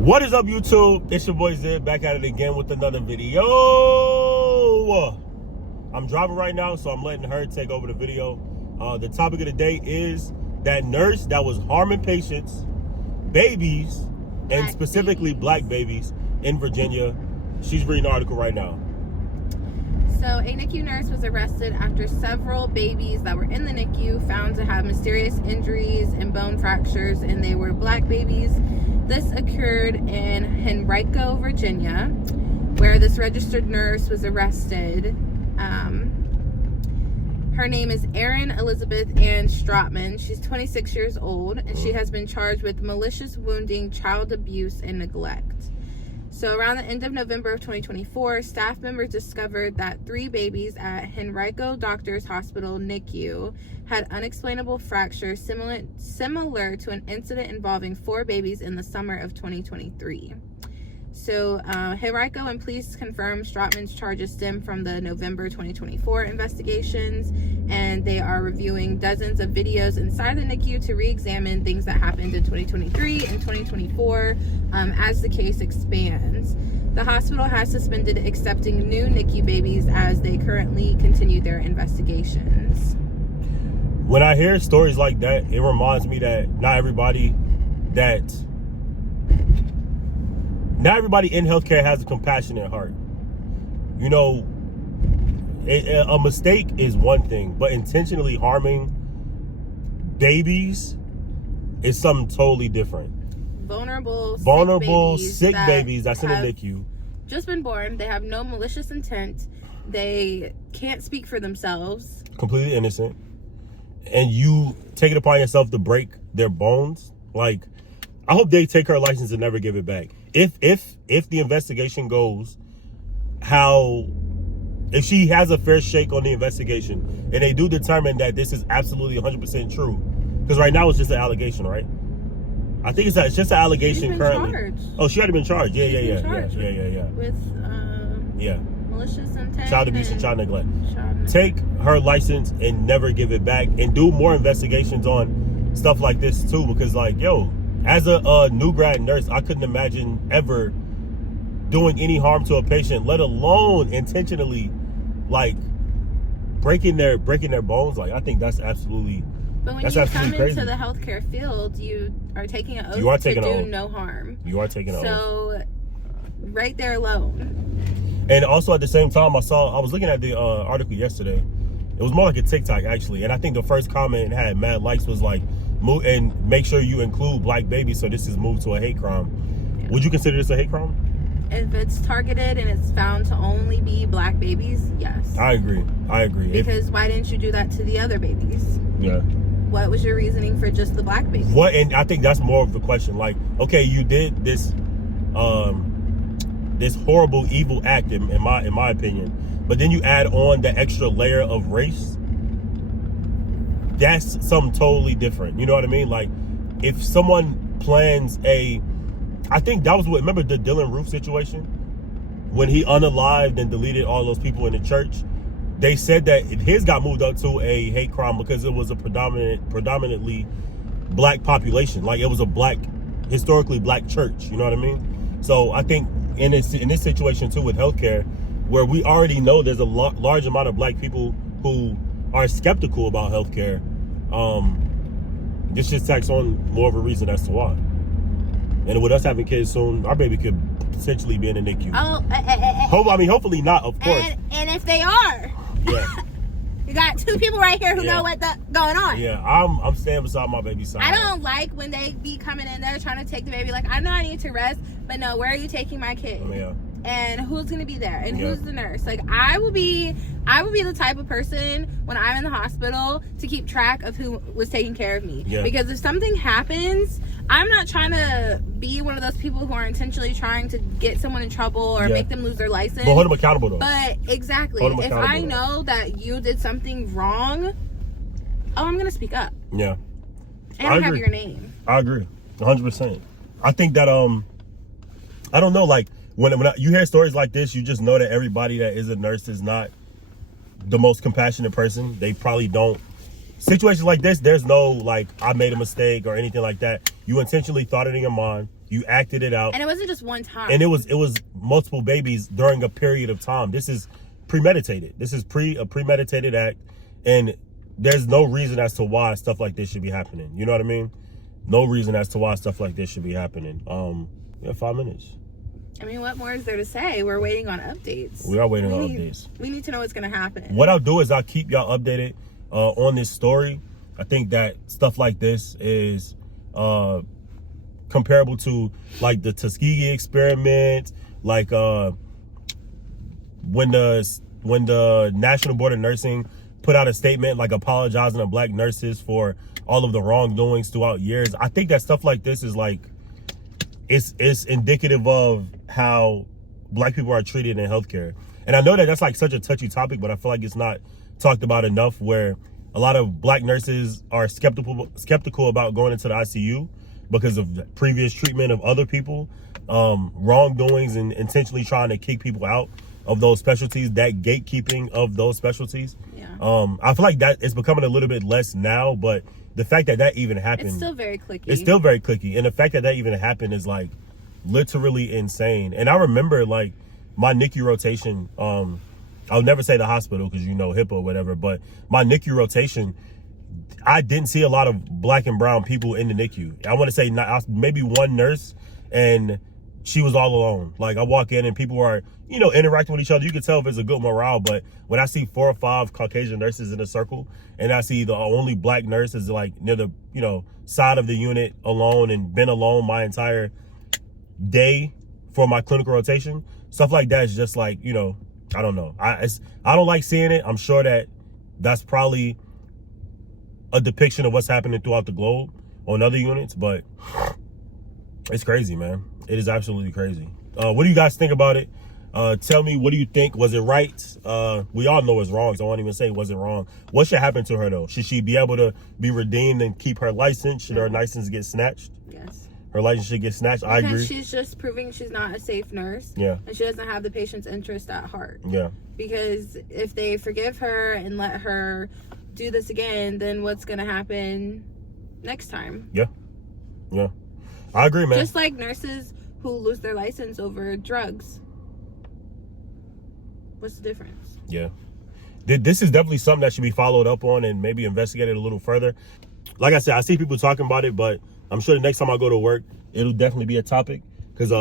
What is up, YouTube? It's your boy Zed, back at it again with another video. I'm driving right now, so I'm letting her take over the video. The topic of the day is that nurse that was harming patients, babies, and specifically black babies in Virginia. She's reading the article right now. So a NICU nurse was arrested after several babies that were in the NICU found to have mysterious injuries and bone fractures, and they were black babies. This occurred in Henrico, Virginia, where this registered nurse was arrested. Her name is Erin Elizabeth Ann Stratman. She's 26 years old, and she has been charged with malicious wounding, child abuse, and neglect. So around the end of November of 2024, staff members discovered that 3 babies at Henrico Doctors Hospital NICU had unexplainable fractures similar to an incident involving 4 babies in the summer of 2023. So Henrico and police confirmed Stratman's charges stem from the November 2024 investigations, and they are reviewing dozens of videos inside the NICU to re-examine things that happened in 2023 and 2024 as the case expands. The hospital has suspended accepting new NICU babies as they currently continue their investigations. When I hear stories like that, it reminds me that not everybody in healthcare has a compassionate heart. You know, a mistake is one thing, but intentionally harming babies is something totally different. Vulnerable, sick babies that's in the NICU. Just been born. They have no malicious intent. They can't speak for themselves. Completely innocent. And you take it upon yourself to break their bones. Like, I hope they take her license and never give it back. If the investigation goes if she has a fair shake on the investigation and they do determine that this is absolutely 100% true, because right now it's just an allegation, right? I think it's just an allegation currently. Charged. Oh, she already been charged. Yeah. With malicious intent, child abuse and child neglect. Take her license and never give it back, and do more investigations on stuff like this too, because as a new grad nurse, I couldn't imagine ever doing any harm to a patient, let alone intentionally breaking their bones. I think that's absolutely But when you come into the healthcare field, you are taking an oath to do no harm. You are taking an oath. So right there alone. And also at the same time, I was looking at the article yesterday. It was more like a TikTok actually, and I think the first comment had mad likes was move and make sure you include black babies, so this is moved to a hate crime. Yeah. Would you consider this a hate crime? If it's targeted and it's found to only be black babies, yes. I agree. Because why didn't you do that to the other babies? Yeah. What was your reasoning for just the black babies? And I think that's more of the question. Okay, you did this this horrible, evil act in my opinion, but then you add on the extra layer of race. That's something totally different. You know what I mean? If someone plans I think that was remember the Dylan Roof situation? When he unalived and deleted all those people in the church? They said that his got moved up to a hate crime because it was a predominantly black population. It was a historically black church. You know what I mean? So I think in this situation too with healthcare, where we already know there's a large amount of black people who are skeptical about healthcare, this just tacks on more of a reason as to why. And with us having kids soon, our baby could potentially be in the NICU. Hopefully not, of course. And if they are, yeah. You got 2 people right here who know what's going on. Yeah, I'm staying beside my baby's side. I don't like when they be coming in there trying to take the baby. I know I need to rest, but no, where are you taking my kid? Yeah. And who's gonna be there? And who's the nurse? I will be the type of person when I'm in the hospital to keep track of who was taking care of me. Yeah. Because if something happens, I'm not trying to be one of those people who are intentionally trying to get someone in trouble or make them lose their license. But hold them accountable though. But exactly, if I know that you did something wrong, I'm gonna speak up. Yeah. And I have your name. I agree, 100%. I think that I don't know, when you hear stories like this, you just know that everybody that is a nurse is not the most compassionate person. They probably don't. Situations like this, there's no I made a mistake or anything like that. You intentionally thought it in your mind. You acted it out. And it wasn't just one time. And it was multiple babies during a period of time. This is premeditated. This is a premeditated act. And there's no reason as to why stuff like this should be happening. You know what I mean? No reason as to why stuff like this should be happening. We have 5 minutes. I mean, what more is there to say? We're waiting on updates. We are waiting on updates. We need to know what's going to happen. What I'll do is I'll keep y'all updated on this story. I think that stuff like this is comparable to like the Tuskegee experiment, like when the National Board of Nursing put out a statement like apologizing to black nurses for all of the wrongdoings throughout years. I think that stuff like this is like it's indicative of how black people are treated in healthcare. And I know that that's like such a touchy topic, but I feel like it's not talked about enough, where a lot of black nurses are skeptical about going into the ICU because of previous treatment of other people, wrongdoings, and intentionally trying to kick people out of those specialties, that gatekeeping of those specialties. Yeah. I feel like that is becoming a little bit less now, but the fact that even happened, it's still very cliquey. It's still very cliquey. And the fact that even happened is like literally insane. And I remember like my NICU rotation, I'll never say the hospital because, you know, HIPAA or whatever, but my NICU rotation, I didn't see a lot of black and brown people in the NICU. I want to say maybe one nurse, and she was all alone. Like, I walk in and people are, you know, interacting with each other. You can tell if it's a good morale, but when I see 4 or 5 Caucasian nurses in a circle, and I see the only black nurse is like near the, you know, side of the unit alone, and been alone my entire day for my clinical rotation, stuff like that is just like, you know, I don't know. I don't like seeing it. I'm sure that that's probably a depiction of what's happening throughout the globe on other units, but it's crazy, man. It is absolutely crazy. What do you guys think about it? Tell me, what do you think? Was it right? We all know it's wrong, so I won't even say was it wrong. What should happen to her, though? Should she be able to be redeemed and keep her license? Should her license get snatched? Yes. Her license should get snatched. I agree. Because she's just proving she's not a safe nurse. Yeah. And she doesn't have the patient's interest at heart. Yeah. Because if they forgive her and let her do this again, then what's going to happen next time? Yeah. Yeah. I agree, man. Just like nurses who lose their license over drugs. What's the difference? Yeah. This is definitely something that should be followed up on and maybe investigated a little further. Like I said, I see people talking about it, but I'm sure the next time I go to work, it'll definitely be a topic because,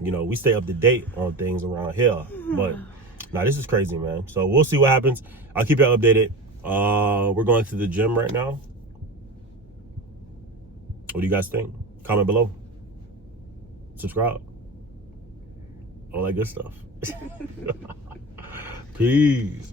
you know, we stay up to date on things around here. But, nah, this is crazy, man. So we'll see what happens. I'll keep you updated. We're going to the gym right now. What do you guys think? Comment below. Subscribe. All that good stuff. Peace.